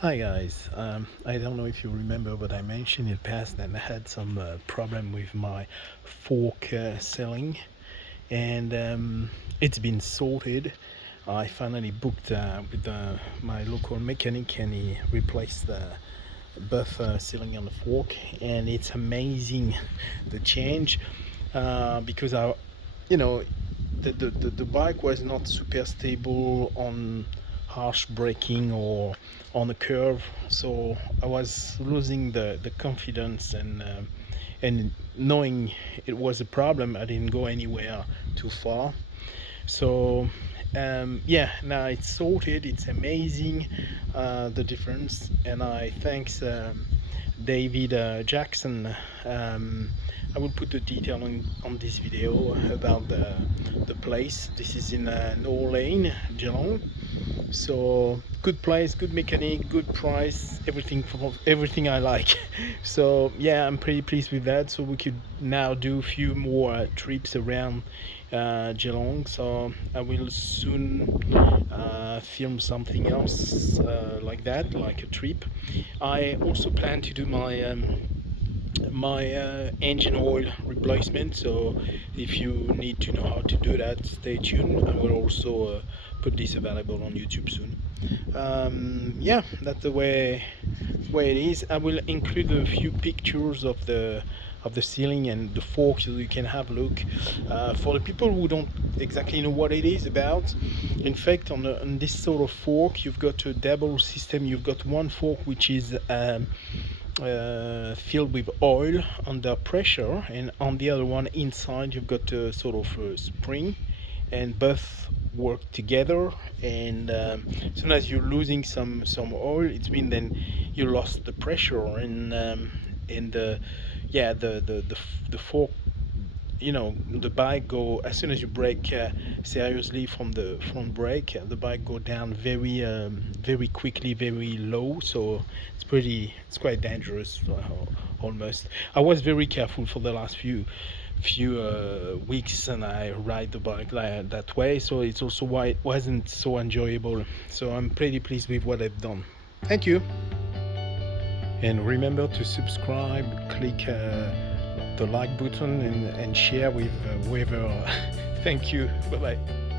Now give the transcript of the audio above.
Hi guys, I don't know if you remember, but I mentioned in the past that I had some problem with my fork selling, and it's been sorted. I finally booked with my local mechanic, and he replaced the buff sealing on the fork, and it's amazing the change because you know, the bike was not super stable on harsh braking or on a curve, so I was losing the confidence, and knowing it was a problem, I didn't go anywhere too far. So yeah, now it's sorted. It's amazing, the difference, and I thanks David Jackson. I will put the detail on this video about the place. This is in Noor Lane, Geelong. So good place, good mechanic, good price, everything for everything I like. So yeah, I'm pretty pleased with that. So we could now do a few more trips around Geelong. So I will soon film something else like that, like a trip. I also plan to do my engine oil replacement, so if you need to know how to do that, stay tuned. I will also put this available on YouTube soon. Yeah, that's the way it is. I will include a few pictures of the ceiling and the fork so you can have a look. For the people who don't exactly know what it is about, in fact, on this sort of fork, you've got a double system. You've got one fork which is filled with oil under pressure, and on the other one inside you've got a sort of spring, and both work together. And as soon as you're losing some oil, it's mean then you lost the pressure, and yeah, the fork, the bike go, as soon as you brake seriously from the front brake, the bike go down very quickly, very low. So it's quite dangerous, almost. I was very careful for the last few weeks, and I ride the bike like that way, so it's also why it wasn't so enjoyable. So I'm pretty pleased with what I've done. Thank you. And remember to subscribe, click the like button, and share with whoever. Thank you. Bye bye.